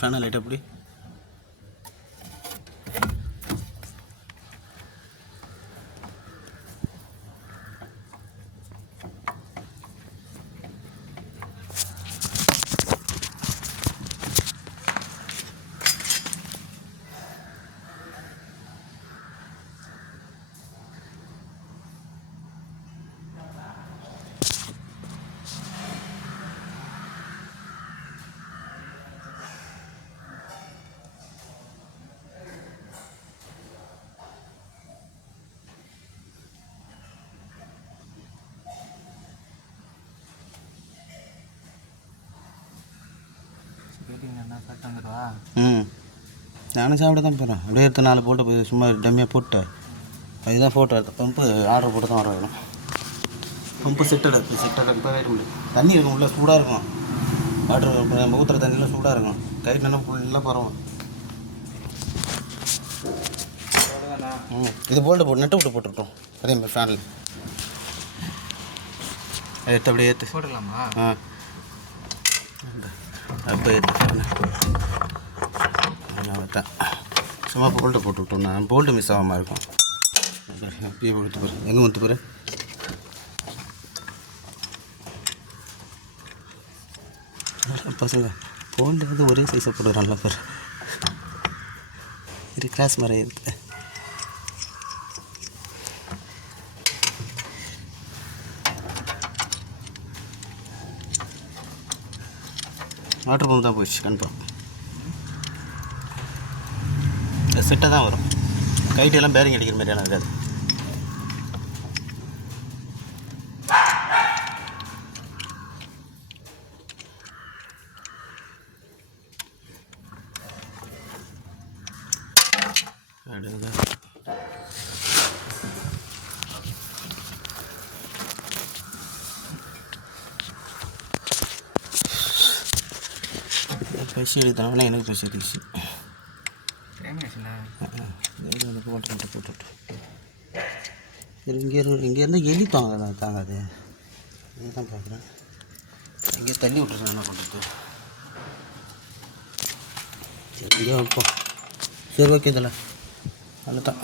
ஃபேனை லைட்டாக அப்படி நானும் சாப்பிட தான் போகிறேன். அப்படியே எடுத்து 4 போட்டு போய் சும்மா டம்மியாக போட்டு அதுதான் ஃபோட்டோ எடுத்து பம்பு ஆர்டர் போட்டு தான் வர வேணும். பம்பு செட்டட் இப்போ கைட்டு முடியும். தண்ணி இருக்கும் உள்ளே சூடாக இருக்கும். வாட்டர் ஊற்றுற தண்ணியில் சூடாக இருக்கும். கைட்டு நல்லா ஃபுல்லாக பரவும். இது போல்ட்டு போட்டு நெட்டு விட்டு போட்டுவிட்டோம். அதே மாதிரி ஃபேனில் எடுத்து அப்படியே ஏற்று போட்டுடலாமா? அப்போ ஏற்று தான் சும்மா போல்ட்டு போட்டுவிட்டோம். நான் போல்ட்டு மிஸ் ஆகாமல் இருக்கும். அப்படியே கொடுத்து போகிறேன். எங்கே வந்து போகிறேன் பசங்க போல்ட்டு வந்து ஒரே சைஸை போடுறான்ல பேர் இது கிளாஸ் மாதிரி இருக்குது. வாட்டர் பம்ப் தான் போயிடுச்சு. கன்ஃபார்ம் செட்டாக தான் வரும். கைட்டெல்லாம் பேரிங் அடிக்கிற மாதிரியான இருக்காது. பசி எடுத்தாங்கன்னா எனக்கு பசி எடுத்துச்சு. போட்டு இங்கேருந்து எலி தாங்காது. இதுதான் பார்க்குறேன். இங்கே தள்ளி விட்டுருக்கேன். என்ன பண்ணுறது? சரி இங்கே வைப்போம். சரி ஓகே இதில் அவ்வளோதான்.